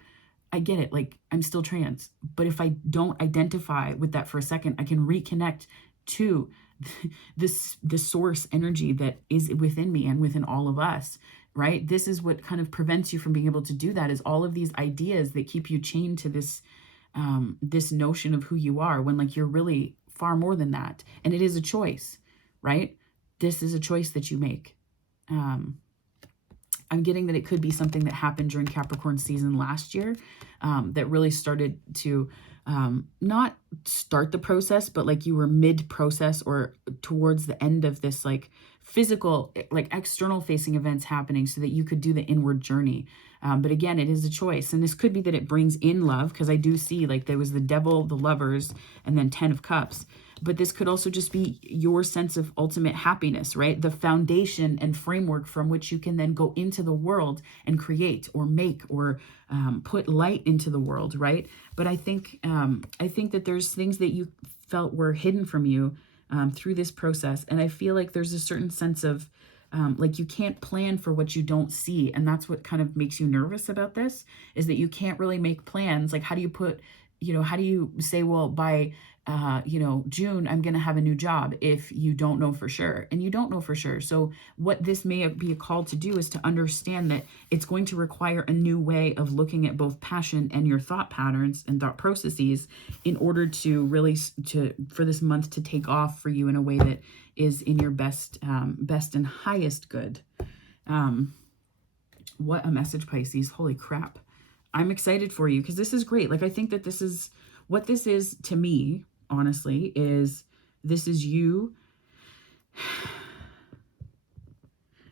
I get it. Like, I'm still trans. But if I don't identify with that for a second, I can reconnect to the source energy that is within me and within all of us, right? This is what kind of prevents you from being able to do that, is all of these ideas that keep you chained to this this notion of who you are, when like you're really far more than that. And it is a choice, right? This is a choice that you make. I'm getting that it could be something that happened during Capricorn season last year, that really started to not start the process, but like you were mid-process or towards the end of this like physical, like external facing events happening so that you could do the inward journey. But again, it is a choice. And this could be that it brings in love, because I do see like there was the Devil, the Lovers, and then 10 of Cups. But this could also just be your sense of ultimate happiness, right? The foundation and framework from which you can then go into the world and create or make or put light into the world, right? But I think that there's things that you felt were hidden from you through this process. And I feel like there's a certain sense of like you can't plan for what you don't see. And that's what kind of makes you nervous about this, is that you can't really make plans. Like, how do you put, you know, how do you say, well, by you know, June, I'm going to have a new job, if you don't know for sure, and you don't know for sure. So what this may be a call to do is to understand that it's going to require a new way of looking at both passion and your thought patterns and thought processes in order to really for this month to take off for you in a way that is in your best and highest good. What a message, Pisces. Holy crap. I'm excited for you because this is great. Like, I think that this is what this is to me, honestly, is this is you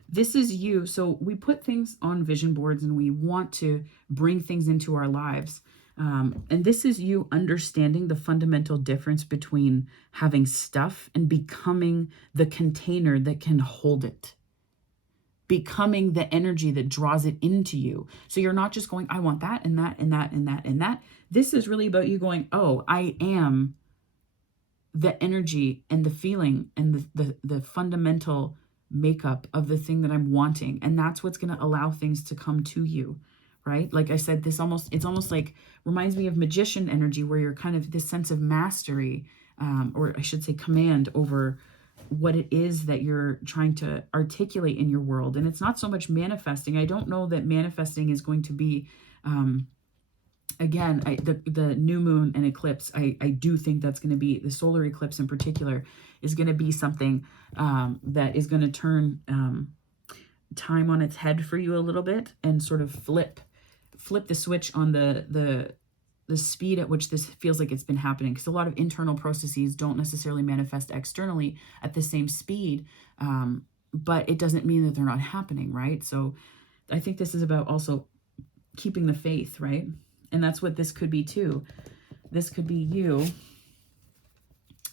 This is you. So we put things on vision boards and we want to bring things into our lives. And this is you understanding the fundamental difference between having stuff and becoming the container that can hold it, becoming the energy that draws it into you. So you're not just going, I want that and that and that and that and that. This is really about you going, oh, I am the energy and the feeling and the fundamental makeup of the thing that I'm wanting. And that's what's going to allow things to come to you, right? Like I said, it's almost like reminds me of magician energy, where you're kind of this sense of mastery, or I should say command over what it is that you're trying to articulate in your world. And it's not so much manifesting. I don't know that manifesting is going to be, again, the new moon and eclipse, I do think that's going to be, the solar eclipse in particular, is going to be something that is going to turn time on its head for you a little bit, and sort of flip the switch on the speed at which this feels like it's been happening. Because a lot of internal processes don't necessarily manifest externally at the same speed, but it doesn't mean that they're not happening, right? So I think this is about also keeping the faith, right? And that's what this could be too. This could be you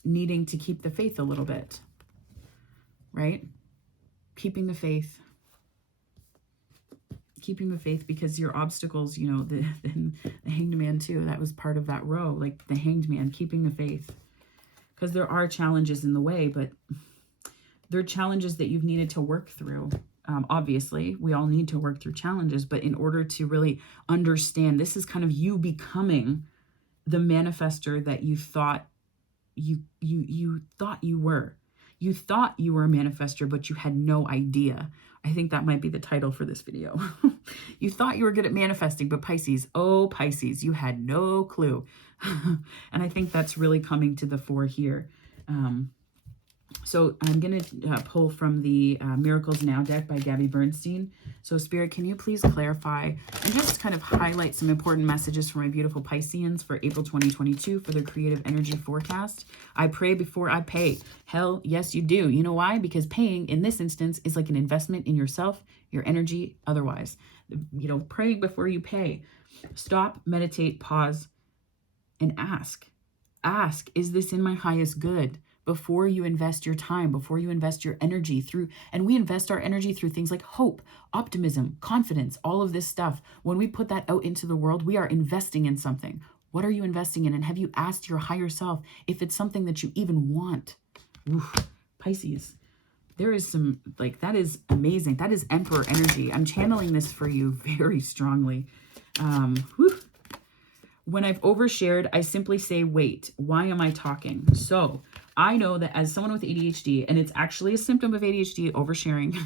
needing to keep the faith a little bit, right? Keeping the faith. Keeping the faith, because your obstacles, you know, the hanged man too, that was part of that row, like the hanged man, keeping the faith. Because there are challenges in the way, but they're challenges that you've needed to work through. Obviously, we all need to work through challenges, but in order to really understand, this is kind of you becoming the manifestor that you thought you thought you were. You thought you were a manifestor, but you had no idea. I think that might be the title for this video. You thought you were good at manifesting, but Pisces, oh Pisces, you had no clue. And I think that's really coming to the fore here. So I'm going to pull from the Miracles Now deck by Gabby Bernstein. So Spirit, can you please clarify and just kind of highlight some important messages for my beautiful Pisceans for April 2022 for their creative energy forecast? I pray before I pay. Hell, yes, you do. You know why? Because paying in this instance is like an investment in yourself, your energy, otherwise. You know, praying before you pay. Stop, meditate, pause, and ask. Ask, is this in my highest good? Before you invest your time, before you invest your energy through, and we invest our energy through things like hope, optimism, confidence, all of this stuff. When we put that out into the world, we are investing in something. What are you investing in? And have you asked your higher self if it's something that you even want? Oof, Pisces, there is some, like, that is amazing. That is Emperor energy. I'm channeling this for you very strongly. When I've overshared, I simply say, wait, why am I talking? So I know that as someone with ADHD, and it's actually a symptom of ADHD, oversharing,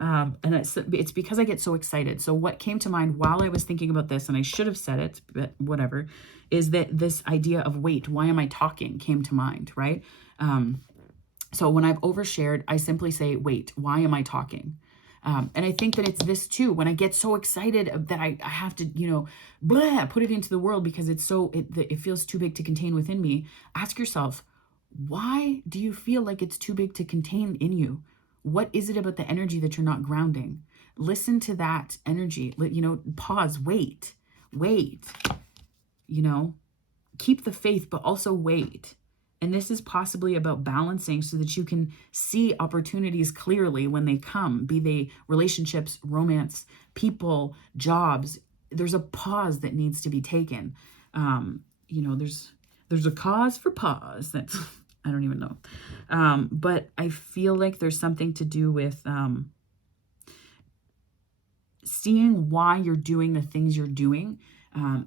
and it's because I get so excited. So what came to mind while I was thinking about this, and I should have said it, but whatever, is that this idea of, wait, why am I talking, came to mind, right? So when I've overshared, I simply say, wait, why am I talking? And I think that it's this too, when I get so excited that I have to, you know, put it into the world because it's so, it feels too big to contain within me. Ask yourself, why do you feel like it's too big to contain in you? What is it about the energy that you're not grounding? Listen to that energy, you know, pause, wait, you know, keep the faith, but also wait. And this is possibly about balancing so that you can see opportunities clearly when they come, be they relationships, romance, people, jobs. There's a pause that needs to be taken. You know, there's a cause for pause. That's, I don't even know. But I feel like there's something to do with seeing why you're doing the things you're doing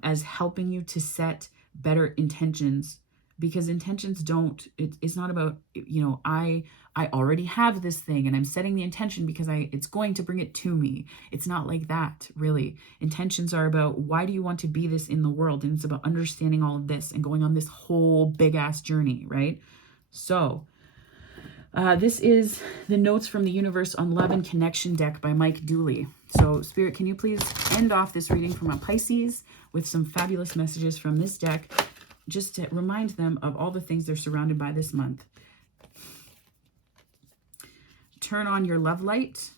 as helping you to set better intentions. Because intentions don't, it's not about, you know, I already have this thing and I'm setting the intention because it's going to bring it to me. It's not like that, really. Intentions are about, why do you want to be this in the world? And it's about understanding all of this and going on this whole big ass journey, right? So this is the Notes from the Universe on Love and Connection deck by Mike Dooley. So Spirit, can you please end off this reading from a Pisces with some fabulous messages from this deck, just to remind them of all the things they're surrounded by this month. Turn on your love light.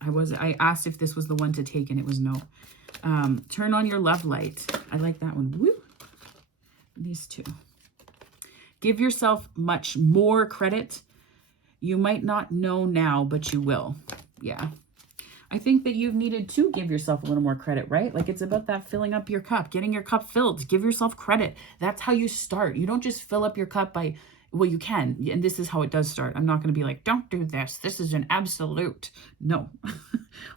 I asked if this was the one to take, and it was no. Turn on your love light. I like that one. Woo! These two. Give yourself much more credit. You might not know now, but you will. Yeah. I think that you've needed to give yourself a little more credit, right? Like, it's about that filling up your cup, getting your cup filled. Give yourself credit. That's how you start. You don't just fill up your cup by, well, you can. And this is how it does start. I'm not going to be like, don't do this. This is an absolute. No.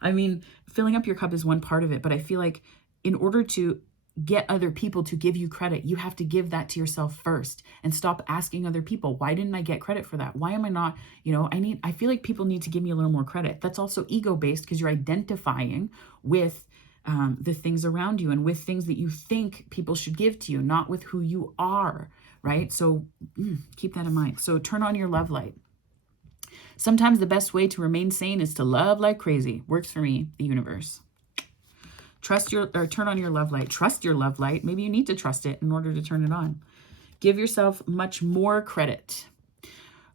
I mean, filling up your cup is one part of it. But I feel like in order to get other people to give you credit, you have to give that to yourself first, and stop asking other people, why didn't I get credit for that? Why am I not, I feel like people need to give me a little more credit. That's also ego-based, because you're identifying with the things around you and with things that you think people should give to you, not with who you are, right? So keep that in mind. So turn on your love light. Sometimes the best way to remain sane is to love like crazy. Works for me, the universe. Turn on your love light. Trust your love light. Maybe you need to trust it in order to turn it on. Give yourself much more credit.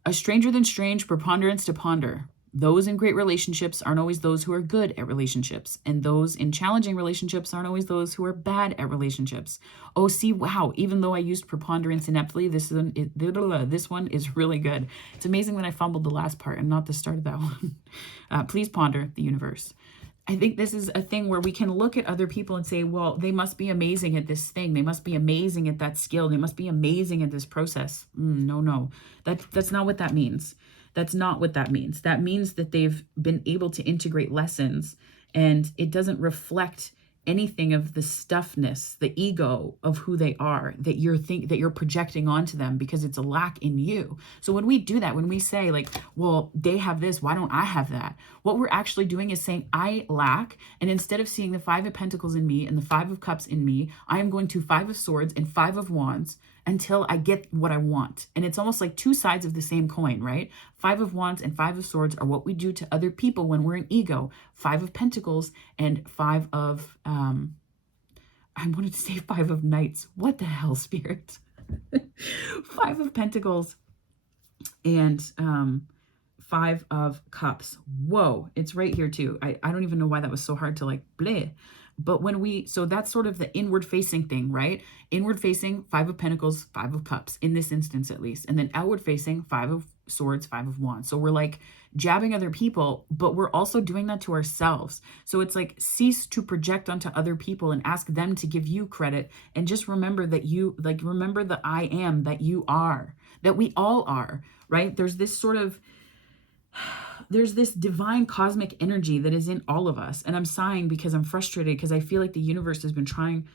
A stranger than strange, preponderance to ponder. Those in great relationships aren't always those who are good at relationships. And those in challenging relationships aren't always those who are bad at relationships. Oh, see, wow. Even though I used preponderance ineptly, this one is really good. It's amazing that I fumbled the last part and not the start of that one. Please ponder the universe. I think this is a thing where we can look at other people and say, well, they must be amazing at this thing. They must be amazing at that skill. They must be amazing at this process. No. That's not what that means. That's not what that means. That means that they've been able to integrate lessons, and it doesn't reflect anything of the stuffness, the ego of who they are that you're projecting onto them, because it's a lack in you. So when we do that, when we say like, well, they have this, why don't I have that? What we're actually doing is saying I lack, and instead of seeing the 5 of Pentacles in me and the 5 of Cups in me, I am going to 5 of Swords and 5 of Wands until I get what I want. And it's almost like two sides of the same coin, right? 5 of Wands and 5 of Swords are what we do to other people when we're in ego. 5 of Pentacles and 5 of, I wanted to say 5 of Knights. What the hell, Spirit? 5 of Pentacles and 5 of Cups. Whoa, it's right here too. I don't even know why that was so hard to like, bleh. But so that's sort of the inward facing thing, right? Inward facing, 5 of Pentacles, 5 of Cups, in this instance at least. And then outward facing, 5 of Swords, 5 of Wands. So we're like jabbing other people, but we're also doing that to ourselves. So it's like, cease to project onto other people and ask them to give you credit. And just remember that remember the I am that you are, that we all are, right? There's this divine cosmic energy that is in all of us. And I'm sighing because I'm frustrated, because I feel like the universe has been trying.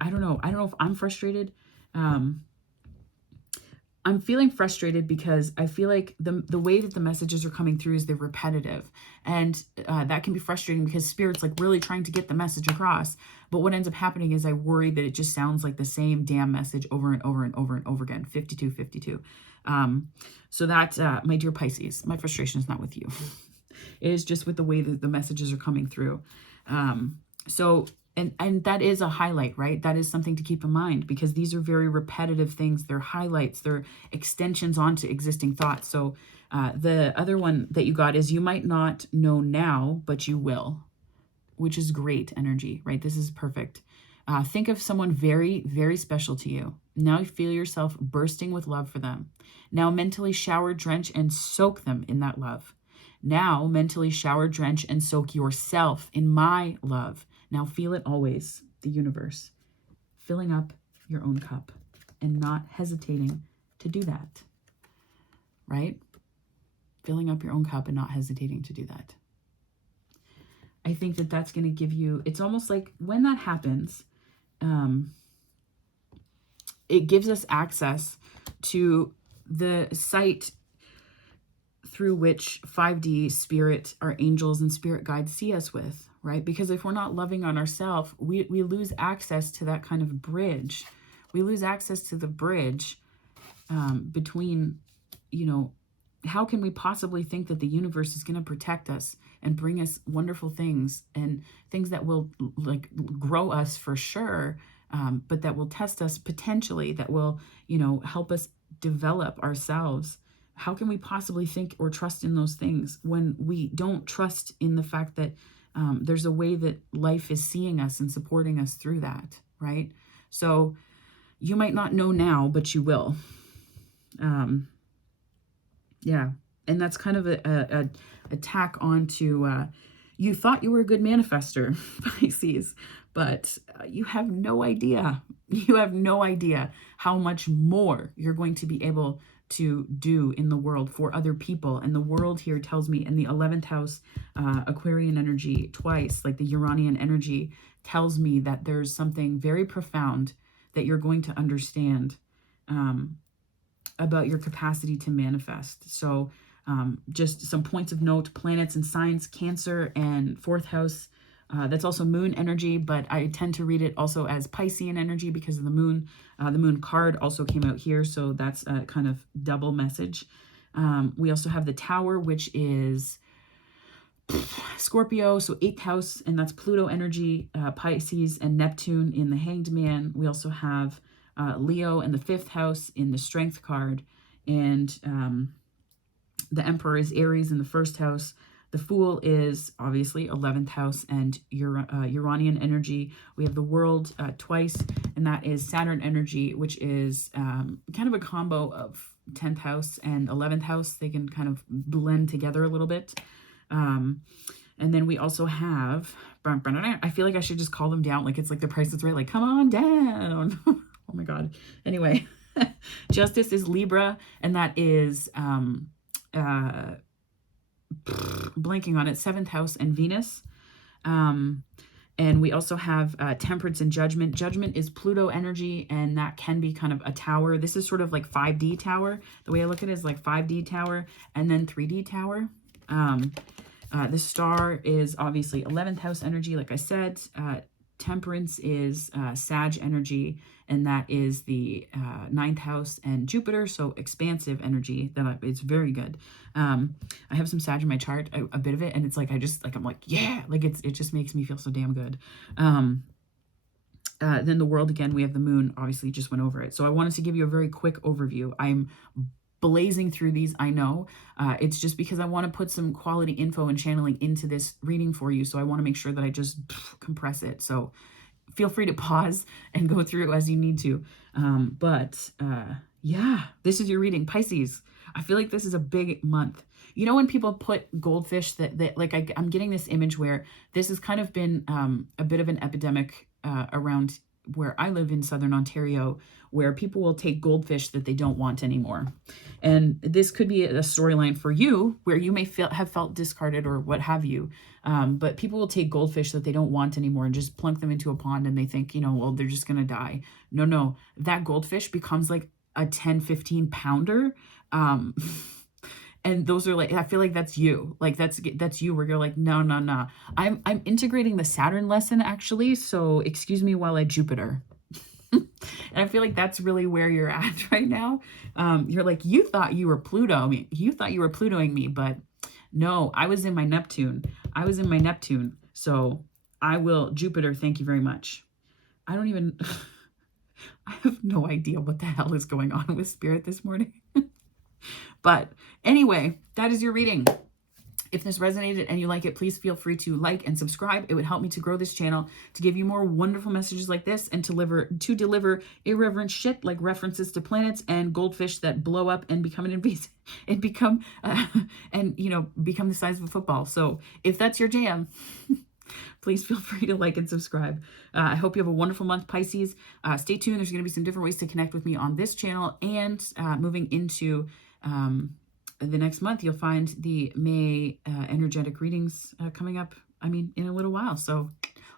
I don't know if I'm frustrated. I'm feeling frustrated because I feel like the way that the messages are coming through is they're repetitive. And that can be frustrating because Spirit's like really trying to get the message across. But what ends up happening is I worry that it just sounds like the same damn message over and over and over and over again. 52. So that, my dear Pisces, my frustration is not with you. It is just with the way that the messages are coming through. And that is a highlight, right? That is something to keep in mind, because these are very repetitive things. They're highlights. They're extensions onto existing thoughts. So the other one that you got is, you might not know now, but you will, which is great energy, right? This is perfect. Think of someone very, very special to you. Now you feel yourself bursting with love for them. Now mentally shower, drench, and soak them in that love. Now mentally shower, drench, and soak yourself in my love. Now feel it always, the universe, filling up your own cup and not hesitating to do that, right? Filling up your own cup and not hesitating to do that. I think that that's going to give you, it's almost like when that happens, it gives us access to the sight through which 5D spirit, our angels and spirit guides see us with, right? Because if we're not loving on ourselves, we lose access to that kind of bridge. We lose access to the bridge between, how can we possibly think that the universe is going to protect us and bring us wonderful things and things that will like grow us for sure, but that will test us potentially, that will, help us develop ourselves how can we possibly think or trust in those things when we don't trust in the fact that there's a way that life is seeing us and supporting us through that, right? So you might not know now, but you will. Yeah. And that's kind of a tack onto, you thought you were a good manifestor, Pisces, but you have no idea. You have no idea how much more you're going to be able to do in the world for other people. And the world here tells me in the 11th house, Aquarian energy twice, like the Uranian energy, tells me that there's something very profound that you're going to understand about your capacity to manifest. So just some points of note: planets and signs, Cancer and 4th house. That's also moon energy, but I tend to read it also as Piscean energy because of the moon. The moon card also came out here, so that's a kind of double message. We also have the Tower, which is Scorpio, so 8th house, and that's Pluto energy, Pisces and Neptune in the Hanged Man. We also have Leo in the 5th house in the Strength card, and the Emperor is Aries in the 1st house. The Fool is obviously 11th house and Uranian energy. We have the World twice, and that is Saturn energy, which is kind of a combo of 10th house and 11th house. They can kind of blend together a little bit. And then we also have, I feel like I should just call them down. Like it's like The Price is Right. Like, come on down. Oh my God. Anyway, Justice is Libra, and that is, blanking on it, 7th house and Venus. And we also have Temperance and Judgment. Judgment is Pluto energy, and that can be kind of a tower. This is sort of like 5D tower. The way I look at it is like 5D tower and then 3D tower. The Star is obviously 11th house energy, like I said. Temperance is Sag energy, and that is the 9th house and Jupiter, so expansive energy. It's very good. I have some Sag in my chart, a bit of it, and it's like I'm like, yeah, like it just makes me feel so damn good. Then the World again, we have the Moon, obviously just went over it. So I wanted to give you a very quick overview. I'm blazing through these, I know. It's just because I want to put some quality info and channeling into this reading for you, so I want to make sure that I just compress it. So feel free to pause and go through as you need to. Yeah, this is your reading, Pisces. I feel like this is a big month. You know, when people put goldfish, that like I'm getting this image where this has kind of been a bit of an epidemic around where I live in Southern Ontario, where people will take goldfish that they don't want anymore. And this could be a storyline for you where you may have felt discarded or what have you. But people will take goldfish that they don't want anymore and just plunk them into a pond, and they think, you know, well, they're just going to die. No, that goldfish becomes like a 10, 15 pounder. And those are like, I feel like that's you. Like that's you, where you're like, no. I'm integrating the Saturn lesson actually. So excuse me while I Jupiter. And I feel like that's really where you're at right now. You're like, you thought you were Pluto. I mean, you thought you were Plutoing me, but no, I was in my Neptune. So I will Jupiter. Thank you very much. I have no idea what the hell is going on with Spirit this morning. But anyway, that is your reading. If this resonated and you like it, please feel free to like and subscribe. It would help me to grow this channel, to give you more wonderful messages like this, and to deliver irreverent shit like references to planets and goldfish that blow up and become an invasive and become the size of a football. So if that's your jam, please feel free to like and subscribe. I hope you have a wonderful month, Pisces. Stay tuned. There's going to be some different ways to connect with me on this channel, and moving into the next month, you'll find the May energetic readings coming up, in a little while. So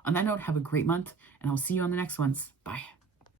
on that note, have a great month, and I'll see you on the next ones. Bye.